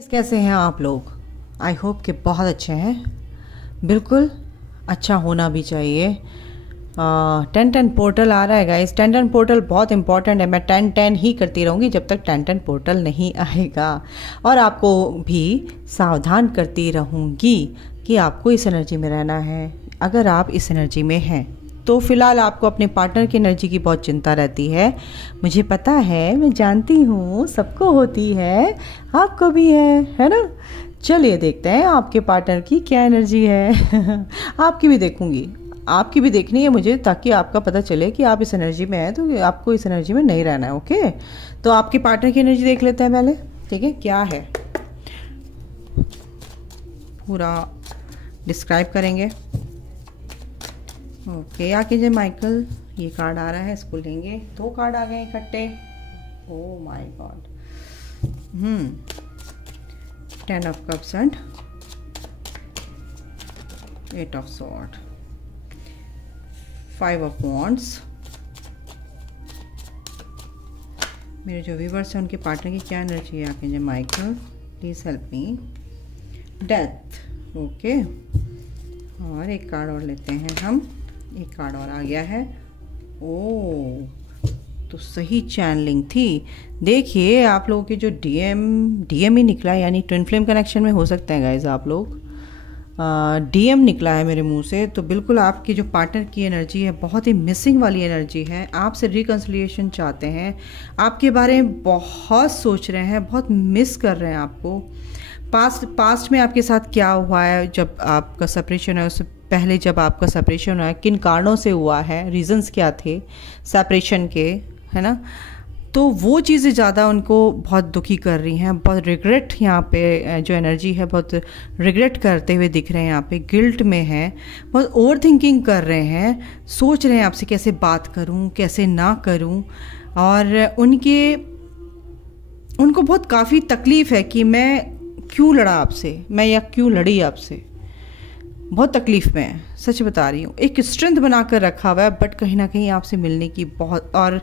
कैसे हैं आप लोग? आई होप कि बहुत अच्छे हैं। बिल्कुल अच्छा होना भी चाहिए। 10-10 पोर्टल आ रहा है गाइस। 10-10 पोर्टल बहुत इंपॉर्टेंट है। मैं 10-10 ही करती रहूँगी जब तक 10-10 पोर्टल नहीं आएगा, और आपको भी सावधान करती रहूँगी कि आपको इस एनर्जी में रहना है। अगर आप इस एनर्जी में हैं तो फिलहाल आपको अपने पार्टनर की एनर्जी की बहुत चिंता रहती है। मुझे पता है, मैं जानती हूँ, सबको होती है, आपको भी है ना? चलिए देखते हैं आपके पार्टनर की क्या एनर्जी है। आपकी भी देखूंगी, आपकी भी देखनी है मुझे, ताकि आपका पता चले कि आप इस एनर्जी में हैं तो आपको इस एनर्जी में नहीं रहना है। ओके, तो आपके पार्टनर की एनर्जी देख लेते हैं पहले। ठीक है, क्या है पूरा डिस्क्राइब करेंगे। ओके, आके जय माइकल, ये कार्ड आ रहा है, इसको लेंगे। 2 कार्ड आ गए इकट्ठे। Oh my God. 10 of cups and 8 of sword, 5 of wands. मेरे जो व्यूवर्स हैं उनके पार्टनर की क्या एनर्जी है? आके जय Michael, please help me. Death. Okay, और एक कार्ड और लेते हैं हम। एक कार्ड और आ गया है। ओह, तो सही चैनलिंग थी। देखिए आप लोगों के जो डीएम ही निकला, यानी ट्विन फ्लेम कनेक्शन में हो सकते हैं गाइज आप लोग। डीएम निकला है मेरे मुंह से, तो बिल्कुल आपकी जो पार्टनर की एनर्जी है बहुत ही मिसिंग वाली एनर्जी है। आपसे रिकन्सिलिएशन चाहते हैं, आपके बारे में बहुत सोच रहे हैं, बहुत मिस कर रहे हैं आपको। पास्ट में आपके साथ क्या हुआ है जब आपका सेपरेशन है, उससे पहले जब आपका सेपरेशन हुआ है, किन कारणों से हुआ है, रीजंस क्या थे सेपरेशन के, है ना? तो वो चीज़ें ज़्यादा उनको बहुत दुखी कर रही हैं। बहुत रिग्रेट, यहाँ पे जो एनर्जी है बहुत रिग्रेट करते हुए दिख रहे हैं। यहाँ पे गिल्ट में है, बहुत ओवर थिंकिंग कर रहे हैं, सोच रहे हैं आपसे कैसे बात करूँ, कैसे ना करूँ। और उनको बहुत काफ़ी तकलीफ़ है कि मैं क्यों लड़ा आपसे, मैं या क्यों लड़ी आपसे। बहुत तकलीफ़ में है, सच बता रही हूँ। एक स्ट्रेंथ बना कर रखा हुआ है, बट कहीं ना कहीं आपसे मिलने की बहुत, और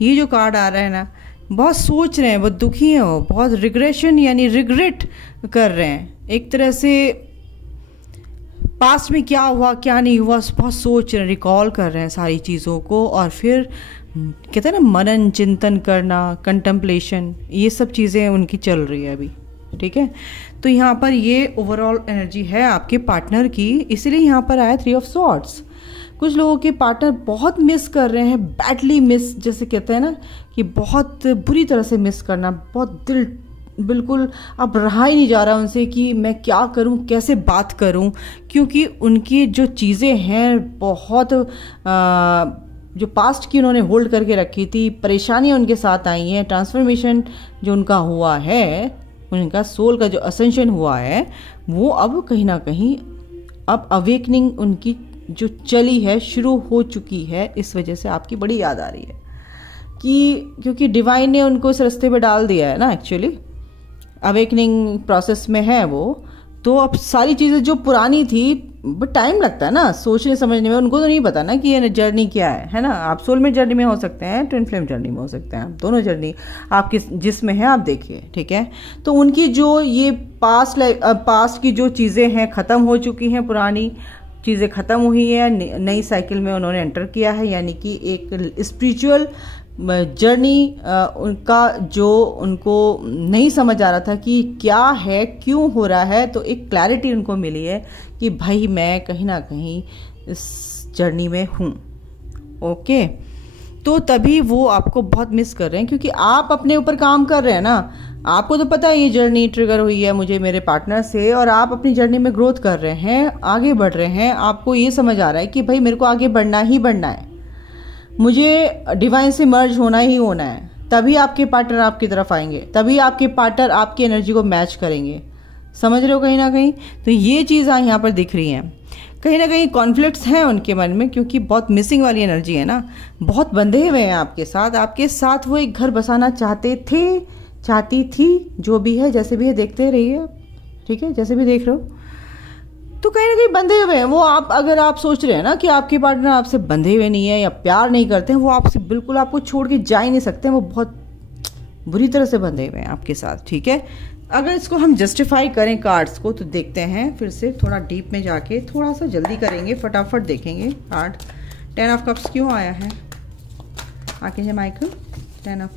ये जो कार्ड आ रहा है ना, बहुत सोच रहे हैं, बहुत दुखी हैं वो, बहुत रिग्रेशन यानी रिग्रेट कर रहे हैं। एक तरह से पास्ट में क्या हुआ क्या नहीं हुआ बहुत सोच रहे हैं, रिकॉल कर रहे हैं सारी चीज़ों को, और फिर कहते हैं ना मनन चिंतन करना, कंटेम्पलेशन, ये सब चीज़ें उनकी चल रही है अभी। ठीक है, तो यहाँ पर ये ओवरऑल एनर्जी है आपके पार्टनर की, इसलिए यहाँ पर आया 3 ऑफ सॉर्ड्स। कुछ लोगों के पार्टनर बहुत मिस कर रहे हैं, बैडली मिस, जैसे कहते हैं ना कि बहुत बुरी तरह से मिस करना, बहुत दिल बिल्कुल अब रहा ही नहीं जा रहा उनसे कि मैं क्या करूं, कैसे बात करूं, क्योंकि उनकी जो चीज़ें हैं बहुत जो पास्ट की उन्होंने होल्ड करके रखी थी, परेशानियां उनके साथ आई हैं, ट्रांसफॉर्मेशन जो उनका हुआ है, उनका सोल का जो असेंशन हुआ है, वो अब कहीं ना कहीं अब अवेकनिंग उनकी जो चली है शुरू हो चुकी है। इस वजह से आपकी बड़ी याद आ रही है कि क्योंकि डिवाइन ने उनको इस रास्ते पे डाल दिया है ना, एक्चुअली अवेकनिंग प्रोसेस में है वो। तो अब सारी चीज़ें जो पुरानी थी, बट टाइम लगता है ना सोचने समझने में, उनको तो नहीं पता ना कि ये जर्नी क्या है ना? आप सोल में जर्नी में हो सकते हैं, ट्विन फ्लेम जर्नी में हो सकते हैं, आप दोनों जर्नी आपकी जिसमें है आप देखिए। ठीक है, तो उनकी जो ये पास्ट की जो चीज़ें हैं ख़त्म हो चुकी हैं, पुरानी चीज़ें ख़त्म हुई है, नई साइकिल में उन्होंने एंटर किया है, यानी कि एक स्पिरिचुअल जर्नी उनका जो उनको नहीं समझ आ रहा था कि क्या है, क्यों हो रहा है, तो एक क्लैरिटी उनको मिली है कि भाई मैं कहीं ना कहीं इस जर्नी में हूँ। ओके, तो तभी वो आपको बहुत मिस कर रहे हैं, क्योंकि आप अपने ऊपर काम कर रहे हैं ना। आपको तो पता है ये जर्नी ट्रिगर हुई है मुझे मेरे पार्टनर से, और आप अपनी जर्नी में ग्रोथ कर रहे हैं, आगे बढ़ रहे हैं। आपको ये समझ आ रहा है कि भाई मेरे को आगे बढ़ना ही बढ़ना है, मुझे डिवाइन से मर्ज होना ही होना है, तभी आपके पार्टनर आपकी तरफ आएंगे, तभी आपके पार्टनर आपकी एनर्जी को मैच करेंगे। समझ रहे हो कहीं ना कहीं? तो ये चीज़ यहाँ पर दिख रही हैं। कहीं ना कहीं कॉन्फ्लिक्ट्स हैं उनके मन में, क्योंकि बहुत मिसिंग वाली एनर्जी है ना, बहुत बंधे हुए हैं आपके साथ वो एक घर बसाना चाहती थी, जो भी है जैसे भी है देखते रहिए। ठीक है, जैसे भी देख रहे हो, तो कहीं ना कहीं बंधे हुए हैं वो। आप अगर आप सोच रहे हैं ना कि आपके पार्टनर आपसे बंधे हुए नहीं है या प्यार नहीं करते हैं, वो आपसे बिल्कुल आपको छोड़ के जा ही नहीं सकते हैं, वो बहुत बुरी तरह से बंधे हुए हैं आपके साथ। ठीक है, अगर इसको हम जस्टिफाई करें कार्ड्स को तो देखते हैं फिर से थोड़ा डीप में जाके, थोड़ा सा जल्दी करेंगे, फटाफट देखेंगे कार्ड। 10 ऑफ कप्स क्यों आया है? आके जब माइकल 10 ऑफ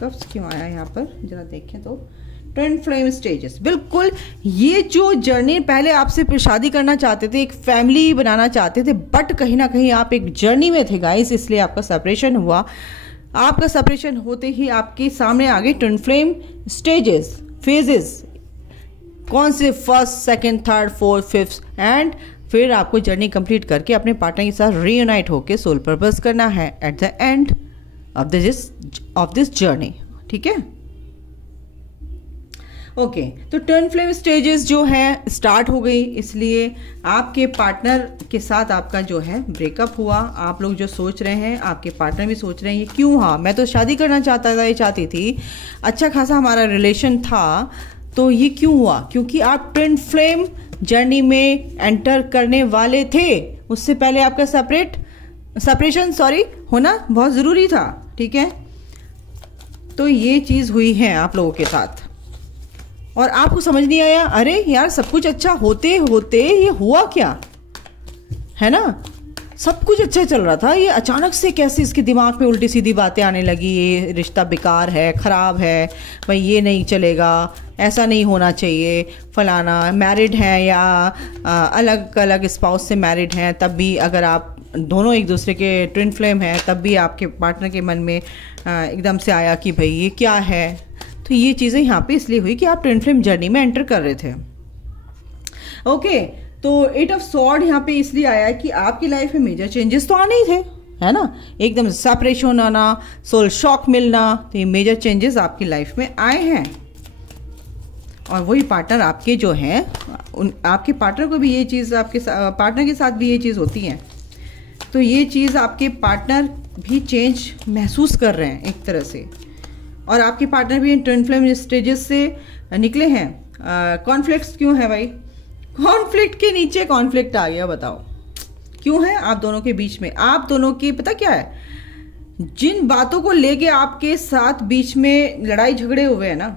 कप्स क्यों आया है यहाँ पर, जरा देखें तो। ट्विन फ्लेम स्टेजेस, बिल्कुल ये जो जर्नी, पहले आपसे शादी करना चाहते थे, एक फैमिली बनाना चाहते थे, बट कहीं ना कहीं आप एक जर्नी में थे गाइस, इसलिए आपका सेपरेशन हुआ। आपका सेपरेशन होते ही आपके सामने आ गए ट्विन फ्लेम स्टेजेस, फेजेस। कौन से? First, second, third, fourth, fifth, and फिर आपको जर्नी कंप्लीट करके अपने पार्टनर के साथ रीयूनाइट होकर सोल पर्पस करना है at the end of this journey. ठीक है, ओके। तो ट्विन फ्लेम स्टेजेस जो है स्टार्ट हो गई, इसलिए आपके पार्टनर के साथ आपका जो है ब्रेकअप हुआ। आप लोग जो सोच रहे हैं, आपके पार्टनर भी सोच रहे हैं ये क्यों? हाँ, मैं तो शादी करना चाहता था, ये चाहती थी, अच्छा खासा हमारा रिलेशन था, तो ये क्यों हुआ? क्योंकि आप ट्विन फ्लेम जर्नी में एंटर करने वाले थे। उससे पहले आपका सेपरेशन होना बहुत ज़रूरी था। ठीक है, तो ये चीज़ हुई है आप लोगों के साथ और आपको समझ नहीं आया, अरे यार सब कुछ अच्छा होते होते ये हुआ क्या, है ना? सब कुछ अच्छा चल रहा था, ये अचानक से कैसे इसके दिमाग में उल्टी सीधी बातें आने लगी, ये रिश्ता बेकार है, ख़राब है, भाई ये नहीं चलेगा, ऐसा नहीं होना चाहिए, फलाना। मैरिड हैं या अलग अलग स्पाउस से मैरिड हैं, तब भी अगर आप दोनों एक दूसरे के ट्विन फ्लेम हैं, तब भी आपके पार्टनर के मन में एकदम से आया कि भाई ये क्या है। तो ये चीज़ें यहाँ पे इसलिए हुई कि आप ट्विन फ्लेम जर्नी में एंटर कर रहे थे। ओके, तो 8 ऑफ सॉर्ड यहाँ पे इसलिए आया कि आपकी लाइफ में मेजर चेंजेस तो आने ही थे, है ना? एकदम सेपरेशन आना, सोल शॉक मिलना, तो ये मेजर चेंजेस आपकी लाइफ में आए हैं। और वही पार्टनर आपके जो हैं, आपके पार्टनर को भी ये चीज़, आपके पार्टनर के साथ भी ये चीज़ होती है। तो ये चीज़ आपके पार्टनर भी चेंज महसूस कर रहे हैं एक तरह से, और आपके पार्टनर भी इन ट्विन फ्लेम स्टेजेस से निकले हैं। कॉन्फ्लिक्ट्स क्यों है भाई? कॉन्फ्लिक्ट के नीचे कॉन्फ्लिक्ट आ गया, बताओ क्यों है आप दोनों के बीच में? आप दोनों की पता क्या है, जिन बातों को लेके आपके साथ बीच में लड़ाई झगड़े हुए हैं ना,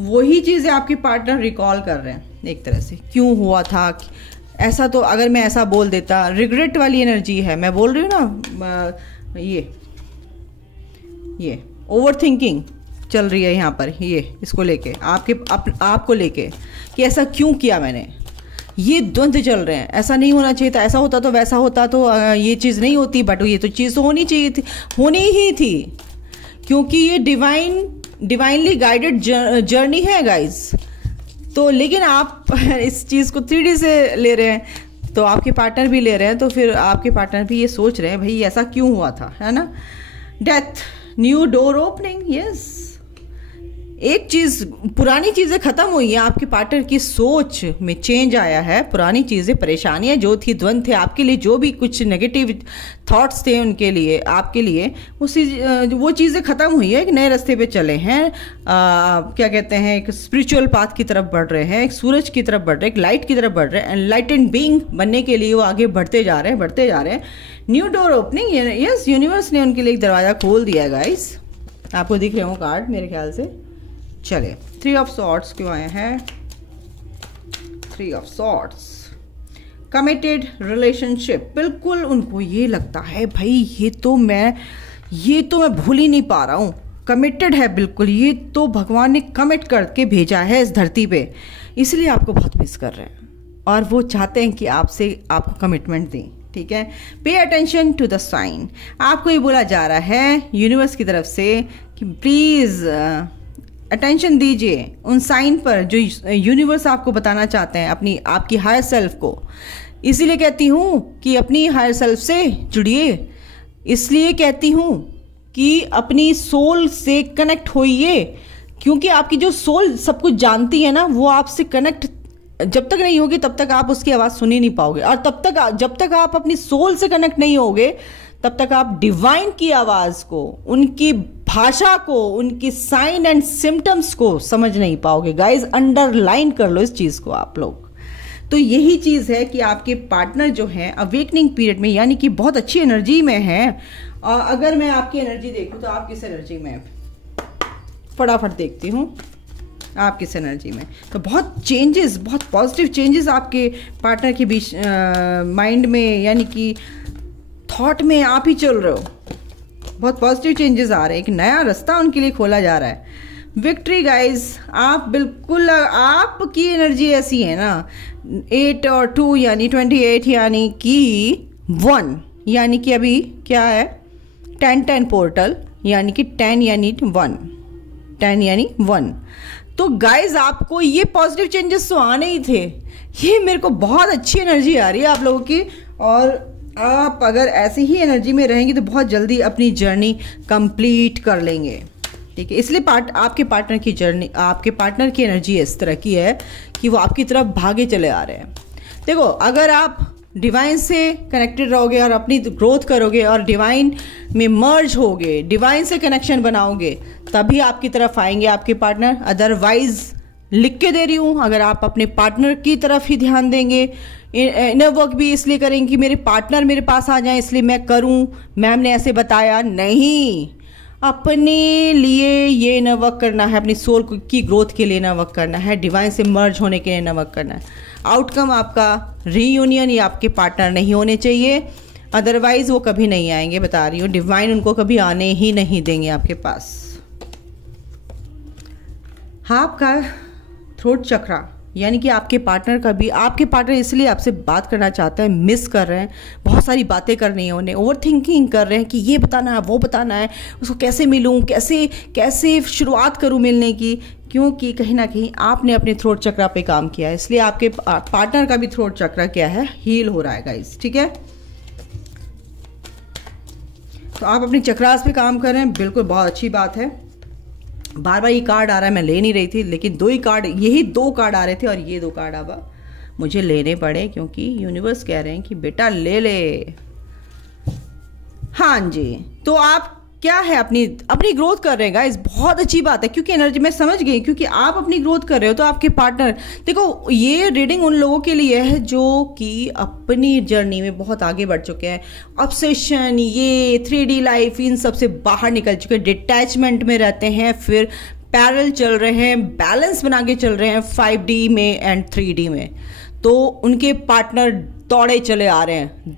वही चीज़ें आपके पार्टनर रिकॉल कर रहे हैं एक तरह से। क्यों हुआ था ऐसा? तो अगर मैं ऐसा बोल देता, रिग्रेट वाली एनर्जी है, मैं बोल रही हूँ ना, ये ओवर थिंकिंग चल रही है यहाँ पर, ये इसको लेके आपको लेके कि ऐसा क्यों किया मैंने, ये द्वंद्व चल रहे हैं। ऐसा नहीं होना चाहिए था, ऐसा होता तो वैसा होता तो ये चीज़ नहीं होती, बट ये तो चीज़ तो होनी चाहिए थी, होनी ही थी, क्योंकि ये डिवाइनली गाइडेड जर्नी है गाइज। तो लेकिन आप इस चीज़ को 3D से ले रहे हैं, तो आपके पार्टनर भी ले रहे हैं, तो फिर आपके पार्टनर भी ये सोच रहे हैं भाई ऐसा क्यों हुआ था, है ना? Death, new door opening, yes. एक चीज़, पुरानी चीज़ें ख़त्म हुई है, आपके पार्टनर की सोच में चेंज आया है। पुरानी चीज़ें, परेशानियां जो थी, द्वंद्व थे आपके लिए, जो भी कुछ नेगेटिव थॉट्स थे उनके लिए, आपके लिए, वो चीज़ें ख़त्म हुई है, एक नए रास्ते पे चले हैं। क्या कहते हैं, एक स्पिरिचुअल पाथ की तरफ बढ़ रहे हैं, एक सूरज की तरफ बढ़ रहे हैं, एक लाइट की तरफ बढ़ रहे हैं, एनलाइटेंड बीइंग बनने के लिए वो आगे बढ़ते जा रहे हैं। New door opening, yes, universe ने उनके लिए एक दरवाज़ा खोल दिया गाइस। आपको दिख रहे हो कार्ड मेरे ख्याल से। चले, 3 ऑफ सॉर्ड्स क्यों आए हैं? 3 ऑफ सॉर्ड्स, कमिटेड रिलेशनशिप। बिल्कुल उनको ये लगता है भाई ये तो मैं भूल ही नहीं पा रहा हूँ, कमिटेड है बिल्कुल, ये तो भगवान ने कमिट करके भेजा है इस धरती पे, इसलिए आपको बहुत मिस कर रहे हैं और वो चाहते हैं कि आपको कमिटमेंट दें। ठीक है, pay attention to the sign. आपको ये बोला जा रहा है यूनिवर्स की तरफ से कि प्लीज़ अटेंशन दीजिए उन साइन पर जो यूनिवर्स आपको बताना चाहते हैं, आपकी हायर सेल्फ को। इसीलिए कहती हूँ कि अपनी हायर सेल्फ से जुड़िए, इसलिए कहती हूँ कि अपनी सोल से कनेक्ट होइए, क्योंकि आपकी जो सोल सब कुछ जानती है ना, वो आपसे कनेक्ट जब तक नहीं होगी तब तक आप उसकी आवाज़ सुन ही नहीं पाओगे, और जब तक आप अपनी सोल से कनेक्ट नहीं होगे तब तक आप डिवाइन की आवाज़ को, उनकी भाषा को, उनकी साइन एंड सिम्टम्स को समझ नहीं पाओगे। गाइज अंडरलाइन कर लो इस चीज़ को आप लोग। तो यही चीज़ है कि आपके पार्टनर जो हैं अवेकनिंग पीरियड में, यानी कि बहुत अच्छी एनर्जी में हैं। अगर मैं आपकी एनर्जी देखूं तो आप किस एनर्जी में, फटाफट देखती हूँ। आपकी इस एनर्जी में। तो बहुत चेंजेस, बहुत पॉजिटिव चेंजेस आपके पार्टनर के बीच माइंड में, यानी कि थॉट में आप ही चल रहे हो। बहुत पॉजिटिव चेंजेस आ रहे हैं, एक नया रास्ता उनके लिए खोला जा रहा है। विक्ट्री गाइज, आप बिल्कुल, आपकी एनर्जी ऐसी है ना, 8 और 2 यानी 28, यानी कि 1, यानी कि अभी क्या है 10-10 पोर्टल, यानी कि 10 यानी 1, 10 यानी 1। तो गाइज आपको ये पॉजिटिव चेंजेस तो आने ही थे। ये मेरे को बहुत अच्छी एनर्जी आ रही है आप लोगों की, और आप अगर ऐसी ही एनर्जी में रहेंगे तो बहुत जल्दी अपनी जर्नी कंप्लीट कर लेंगे, ठीक है। इसलिए आपके पार्टनर की जर्नी, आपके पार्टनर की एनर्जी इस तरह की है कि वो आपकी तरफ भागे चले आ रहे हैं। देखो, अगर आप डिवाइन से कनेक्टेड रहोगे और अपनी ग्रोथ करोगे और डिवाइन में मर्ज होगे, डिवाइन से कनेक्शन बनाओगे, तभी आपकी तरफ आएंगे आपके पार्टनर। अदरवाइज लिख के दे रही हूँ, अगर आप अपने पार्टनर की तरफ ही ध्यान देंगे, इनर वर्क भी इसलिए करेंगे कि मेरे पार्टनर मेरे पास आ जाएं इसलिए मैं करूँ, मैम ने ऐसे बताया, नहीं, अपने लिए ये इनर वर्क करना है, अपनी सोल की ग्रोथ के लिए इनर वर्क करना है, डिवाइन से मर्ज होने के लिए इनर वर्क करना है। आउटकम आपका रीयूनियन या आपके पार्टनर नहीं होने चाहिए, अदरवाइज वो कभी नहीं आएंगे, बता रही हूँ। डिवाइन उनको कभी आने ही नहीं देंगे आपके पास। हाँ, आपका थ्रोट चक्रा, यानी कि आपके पार्टनर का भी, आपके पार्टनर इसलिए आपसे बात करना चाहता है, मिस कर रहे हैं, बहुत सारी बातें करनी है उन्हें, ओवर थिंकिंग कर रहे हैं कि ये बताना है, वो बताना है, उसको कैसे मिलूं, कैसे शुरुआत करूं मिलने की, क्योंकि कहीं ना कहीं आपने अपने थ्रोट चक्रा पे काम किया है। इसलिए आपके पार्टनर का भी थ्रोट चक्रा क्या है, हील हो रहा है गाइस, ठीक है। तो आप अपनी चक्रास पे काम कर रहे हैं, बिल्कुल बहुत अच्छी बात है। बार बार ये कार्ड आ रहा है, मैं ले नहीं रही थी, लेकिन यही दो कार्ड आ रहे थे और ये 2 कार्ड अब मुझे लेने पड़े, क्योंकि यूनिवर्स कह रहे हैं कि बेटा ले ले। हाँ जी, तो आप क्या है अपनी ग्रोथ कर रहे हैं गाइस, बहुत अच्छी बात है, क्योंकि एनर्जी मैं समझ गई, क्योंकि आप अपनी ग्रोथ कर रहे हो तो आपके पार्टनर, देखो ये रीडिंग उन लोगों के लिए है जो कि अपनी जर्नी में बहुत आगे बढ़ चुके हैं, ऑब्सेशन, ये 3D लाइफ, इन सबसे बाहर निकल चुके हैं, डिटैचमेंट में रहते हैं, फिर पैरेलल चल रहे हैं, बैलेंस बना के चल रहे हैं 5D में एंड 3D में। तो उनके पार्टनर दौड़े चले आ रहे हैं,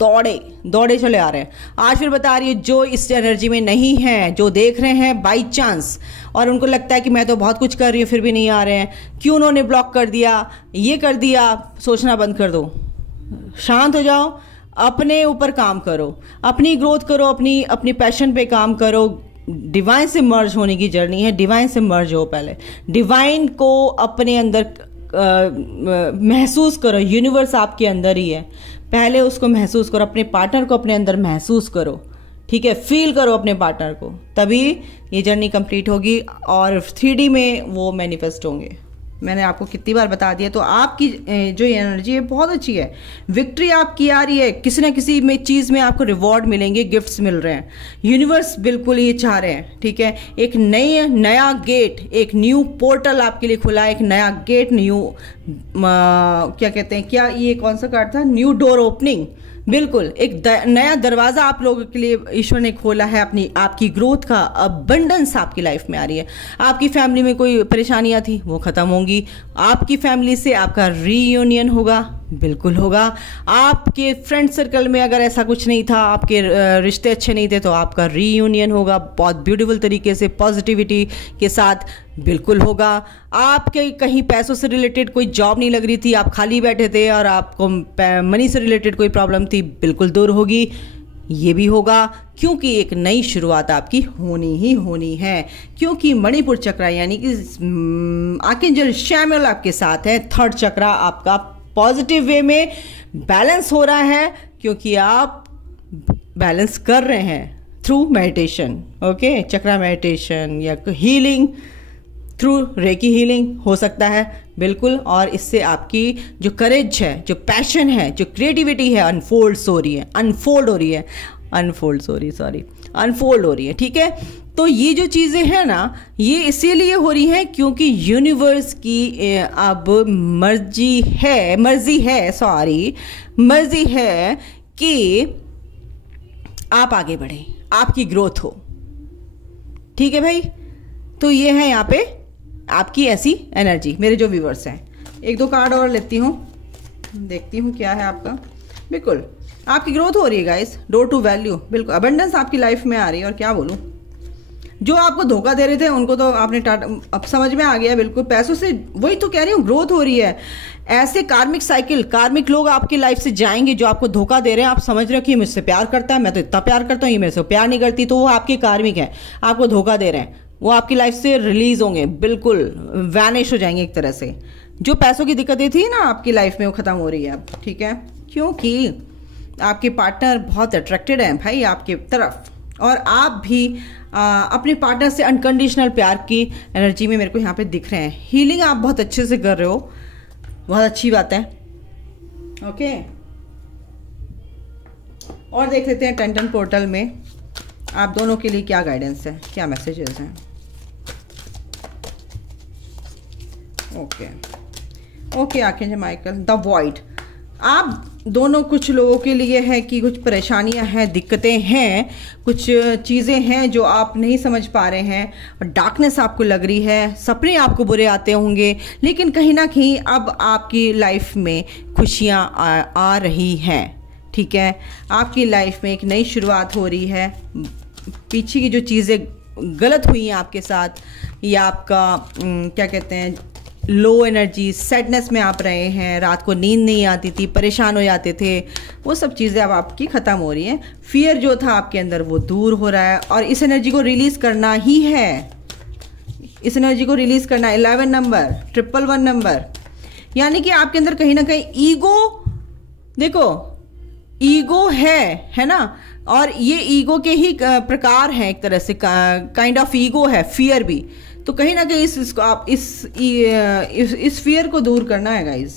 दौड़े चले आ रहे हैं। आज फिर बता रही है, जो इस एनर्जी में नहीं है, जो देख रहे हैं बाई चांस, और उनको लगता है कि मैं तो बहुत कुछ कर रही हूँ फिर भी नहीं आ रहे हैं, क्यों उन्होंने ब्लॉक कर दिया, ये कर दिया, सोचना बंद कर दो, शांत हो जाओ, अपने ऊपर काम करो, अपनी ग्रोथ करो, अपनी पैशन पे काम करो। डिवाइन से मर्ज होने की जर्नी है, डिवाइन से मर्ज हो, पहले डिवाइन को अपने अंदर महसूस करो, यूनिवर्स आपके अंदर ही है, पहले उसको महसूस करो, अपने पार्टनर को अपने अंदर महसूस करो, ठीक है, फील करो अपने पार्टनर को, तभी ये जर्नी कंप्लीट होगी और 3D में वो मैनिफेस्ट होंगे। मैंने आपको कितनी बार बता दिया। तो आपकी जो एनर्जी है बहुत अच्छी है, विक्ट्री आपकी आ रही है, किसी ना किसी में चीज़ में आपको रिवॉर्ड मिलेंगे, गिफ्ट्स मिल रहे हैं, यूनिवर्स बिल्कुल ये चाह रहे हैं, ठीक है। एक नया गेट, एक न्यू पोर्टल आपके लिए खुला है, एक नया गेट, क्या कहते हैं, क्या ये कौन सा कार्ड था, न्यू डोर ओपनिंग, बिल्कुल एक नया दरवाज़ा आप लोगों के लिए ईश्वर ने खोला है, आपकी ग्रोथ का अबंडेंस आपकी लाइफ में आ रही है। आपकी फैमिली में कोई परेशानियां थी वो ख़त्म होंगी, आपकी फैमिली से आपका रीयूनियन होगा, बिल्कुल होगा। आपके फ्रेंड सर्कल में अगर ऐसा कुछ नहीं था, आपके रिश्ते अच्छे नहीं थे, तो आपका रीयूनियन होगा बहुत ब्यूटीफुल तरीके से, पॉजिटिविटी के साथ, बिल्कुल होगा। आपके कहीं पैसों से रिलेटेड कोई जॉब नहीं लग रही थी, आप खाली बैठे थे और आपको मनी से रिलेटेड कोई प्रॉब्लम थी, बिल्कुल दूर होगी, ये भी होगा, क्योंकि एक नई शुरुआत आपकी होनी ही होनी है, क्योंकि मणिपुर चक्रा यानी कि आर्कएंजल शैमुएल आपके साथ है। 3rd चक्रा आपका पॉजिटिव वे में बैलेंस हो रहा है, क्योंकि आप बैलेंस कर रहे हैं थ्रू मेडिटेशन, ओके, चक्रा मेडिटेशन या हीलिंग, थ्रू रेकी हीलिंग हो सकता है, बिल्कुल। और इससे आपकी जो करेज है, जो पैशन है, जो क्रिएटिविटी है, अनफोल्ड हो रही है, ठीक है। तो ये जो चीज़ें हैं ना, ये इसीलिए हो रही हैं क्योंकि यूनिवर्स की अब मर्जी है कि आप आगे बढ़ें, आपकी ग्रोथ हो, ठीक है भाई। तो ये है यहाँ पे आपकी ऐसी एनर्जी। मेरे जो व्यूवर्स हैं, एक दो कार्ड और लेती हूँ, देखती हूँ क्या है आपका। बिल्कुल आपकी ग्रोथ हो रही है गाइस, डोर टू वैल्यू, बिल्कुल अबंडेंस आपकी लाइफ में आ रही है। और क्या बोलूँ, जो आपको धोखा दे रहे थे उनको तो आपने अब समझ में आ गया बिल्कुल, पैसों से, वही तो कह रही हूँ, ग्रोथ हो रही है। ऐसे कार्मिक साइकिल, कार्मिक लोग आपकी लाइफ से जाएंगे जो आपको धोखा दे रहे हैं। आप समझ रहे हो कि मुझसे प्यार करता है, मैं तो इतना प्यार करता हूँ, ये मेरे से प्यार नहीं करती, तो वो आपके कार्मिक हैं, आपको धोखा दे रहे हैं। वो आपकी लाइफ से रिलीज होंगे, बिल्कुल वैनिश हो जाएंगे एक तरह से। जो पैसों की दिक्कतें थी ना आपकी लाइफ में, वो खत्म हो रही है अब, ठीक है, क्योंकि आपके पार्टनर बहुत अट्रैक्टेड हैं भाई आपके तरफ, और आप भी अपने पार्टनर से अनकंडीशनल प्यार की एनर्जी में मेरे को यहाँ पे दिख रहे हैं। हीलिंग आप बहुत अच्छे से कर रहे हो, बहुत अच्छी बात है। ओके, और देख लेते हैं 10 पोर्टल में आप दोनों के लिए क्या गाइडेंस है, क्या मैसेजेस हैं। Okay okay, archangel Michael, the void. आप दोनों, कुछ लोगों के लिए है कि कुछ परेशानियां हैं, दिक्कतें हैं, कुछ चीज़ें हैं जो आप नहीं समझ पा रहे हैं, और डार्कनेस आपको लग रही है, सपने आपको बुरे आते होंगे, लेकिन कहीं ना कहीं अब आपकी लाइफ में खुशियां आ रही हैं, ठीक है। आपकी लाइफ में एक नई शुरुआत हो रही है। पीछे की जो चीज़ें गलत हुई हैं आपके साथ, या आपका क्या कहते हैं, लो एनर्जी, सैडनेस में आप रहे हैं, रात को नींद नहीं आती थी, परेशान हो जाते थे, वो सब चीज़ें अब आपकी ख़त्म हो रही हैं। फियर जो था आपके अंदर वो दूर हो रहा है, और इस एनर्जी को रिलीज़ करना ही है, इस एनर्जी को रिलीज़ करना। 11 नंबर, 111 नंबर, यानी कि आपके अंदर कहीं ना कहीं ईगो, देखो ईगो है ना, और ये ईगो के ही प्रकार हैं एक तरह से, काइंड ऑफ ईगो है, फियर भी। तो कहीं ना कहीं इसको आप इस फियर को दूर करना है गाइस।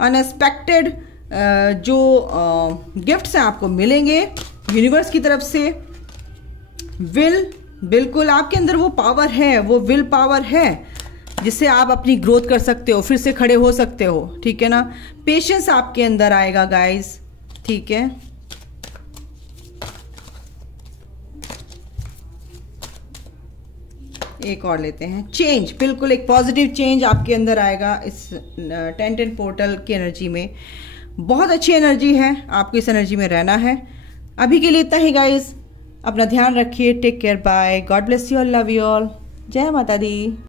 अनएक्सपेक्टेड जो गिफ्ट्स हैं आपको मिलेंगे यूनिवर्स की तरफ से। विल, बिल्कुल आपके अंदर वो पावर है, वो विल पावर है जिससे आप अपनी ग्रोथ कर सकते हो, फिर से खड़े हो सकते हो, ठीक है ना। पेशेंस आपके अंदर आएगा गाइस, ठीक है। एक और लेते हैं, चेंज, बिल्कुल एक पॉजिटिव चेंज आपके अंदर आएगा इस 10 पोर्टल की एनर्जी में। बहुत अच्छी एनर्जी है, आपको इस एनर्जी में रहना है। अभी के लिए इतना ही गाइस, अपना ध्यान रखिए, take care, bye, God bless you all, love you all, जय माता दी।